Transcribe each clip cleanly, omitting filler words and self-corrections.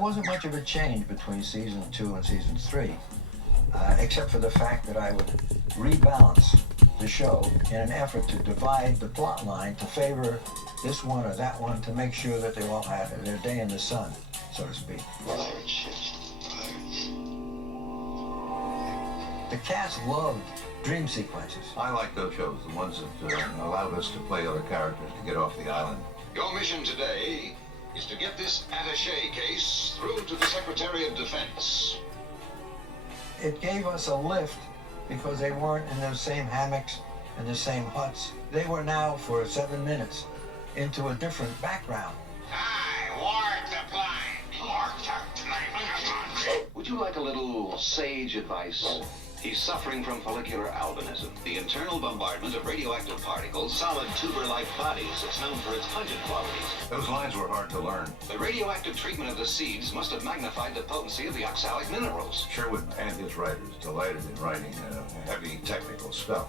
wasn't much of a change between season 2 and season 3, except for the fact that I would rebalance the show in an effort to divide the plot line to favor this one or that one, to make sure that they all had their day in the sun, so to speak. Pirate ships. Pirates. The cast loved dream sequences. I like those shows, the ones that allowed us to play other characters to get off the island. Your mission today is to get this attaché case through to the Secretary of Defense. It gave us a lift because they weren't in those same hammocks and the same huts. They were now, for 7 minutes, into a different background. Hi, Ward the Blind. Would you like a little sage advice? He's suffering from follicular albinism, the internal bombardment of radioactive particles, solid tuber-like bodies. It's known for its pungent qualities. Those lines were hard to learn. The radioactive treatment of the seeds must have magnified the potency of the oxalic minerals. Sherwood and his writers delighted in writing heavy technical stuff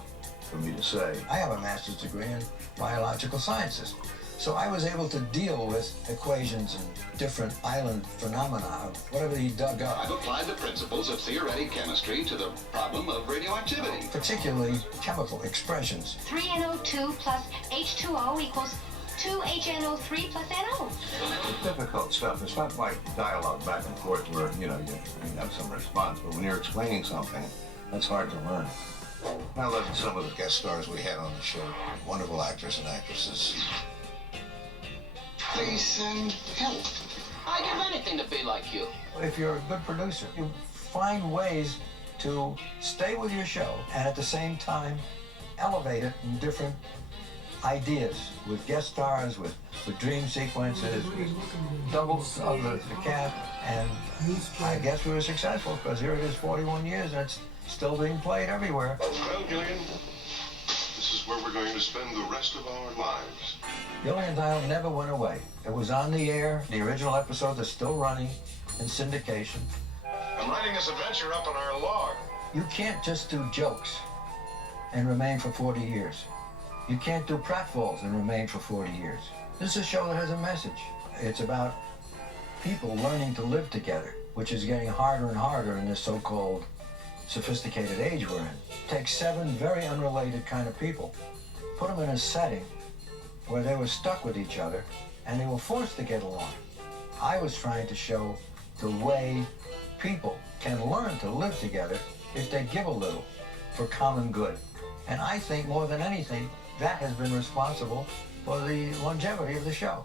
for me to say. I have a master's degree in biological sciences, so I was able to deal with equations and different island phenomena, whatever he dug up. I've applied the principles of theoretic chemistry to the problem of radioactivity. Particularly chemical expressions. 3NO2 plus H2O equals 2HNO3 plus NO. It's difficult stuff. It's not like dialogue back and forth where, you have some response, but when you're explaining something, that's hard to learn. I loved some of the guest stars we had on the show. Wonderful actors and actresses. Please send help. I'd give anything to be like you. If you're a good producer, you find ways to stay with your show and at the same time elevate it in different ideas, with guest stars, with dream sequences, with doubles of the cast, and I guess we were successful because here it is 41 years and it's still being played everywhere. Well, Gilligan, this is where we're going to spend the rest of our lives. Gilligan Dial never went away. It was on the air. The original episodes are still running in syndication. I'm writing this adventure up on our log. You can't just do jokes and remain for 40 years. You can't do pratfalls and remain for 40 years. This is a show that has a message. It's about people learning to live together, which is getting harder and harder in this so-called sophisticated age we're in. Take 7 very unrelated kind of people, put them in a setting where they were stuck with each other and they were forced to get along. I was trying to show the way people can learn to live together if they give a little for common good. And I think more than anything, that has been responsible for the longevity of the show.